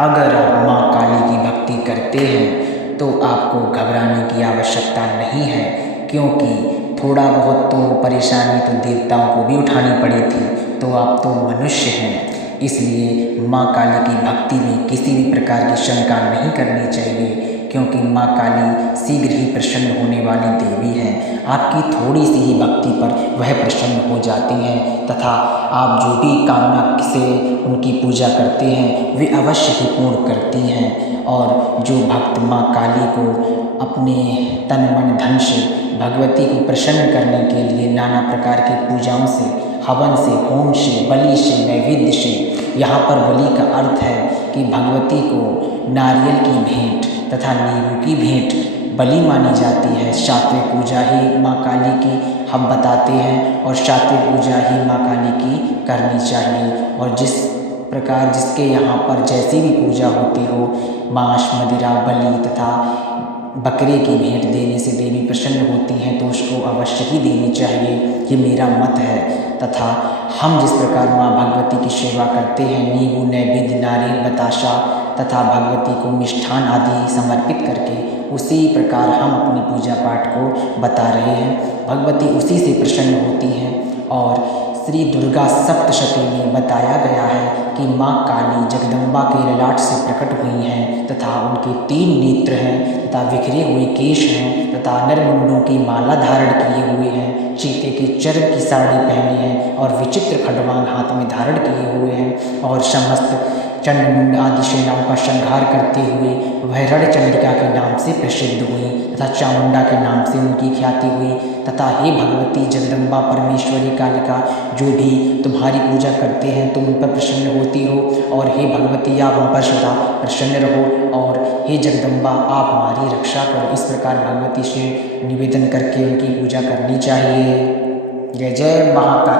अगर आप माँ काली की भक्ति करते हैं तो आपको घबराने की आवश्यकता नहीं है, क्योंकि थोड़ा बहुत तो परेशानी तो देवताओं को भी उठानी पड़ी थी, तो आप तो मनुष्य हैं। इसलिए माँ काली की भक्ति में किसी भी प्रकार की शंका नहीं करनी चाहिए, क्योंकि माँ काली शीघ्र ही प्रसन्न होने वाली देवी हैं। आपकी थोड़ी सी ही भक्ति पर वह प्रसन्न हो जाती हैं तथा आप जो भी कामना से उनकी पूजा करते हैं वे अवश्य ही पूर्ण करती हैं। और जो भक्त माँ काली को अपने तन मन धन से भगवती को प्रसन्न करने के लिए नाना प्रकार की पूजाओं से, हवन से, होम से, बलि से, नैवेद्य से, यहाँ पर बलि का अर्थ है कि भगवती को नारियल की भेंट तथा नींबू की भेंट बलि मानी जाती है। सात्विक पूजा ही माँ काली की हम बताते हैं और सात्विक पूजा ही माँ काली की करनी चाहिए। और जिस प्रकार जिसके यहाँ पर जैसी भी पूजा होती हो, मांस, मदिरा, बलि तथा बकरे की भेंट देने से देवी प्रसन्न होती हैं, तो उसको अवश्य ही देनी चाहिए, ये मेरा मत है। तथा हम जिस प्रकार माँ भगवती की सेवा करते हैं, नींबू, नैवेद्य, नारियल, बताशा तथा भगवती को मिष्ठान आदि समर्पित करके, उसी प्रकार हम अपनी पूजा पाठ को बता रहे हैं। भगवती उसी से प्रसन्न होती हैं। और श्री दुर्गा सप्तशती में बताया गया है कि माँ काली जगदम्बा के ललाट से प्रकट हुई हैं तथा उनके 3 नेत्र हैं तथा बिखरे हुए केश हैं तथा नरमुंडों की माला धारण किए हुए हैं, चीते के चर्म की साड़ी पहनी है और विचित्र खड्वांग हाथ में धारण किए हुए हैं, और समस्त चंडमुंड आदि सेनाओं का संहार करते हुए वह रणचंडिका के नाम से प्रसिद्ध हुई तथा चामुंडा के नाम से उनकी ख्याति हुई। तथा हे भगवती जगदम्बा परमेश्वरी कालिका, जो भी तुम्हारी पूजा करते हैं तुम उन पर प्रसन्न होती हो, और हे भगवती आप उन पर सदा प्रसन्न रहो, और हे जगदम्बा आप हमारी रक्षा करो। इस प्रकार भगवती से निवेदन करके उनकी पूजा करनी चाहिए। जय जय महाकाल।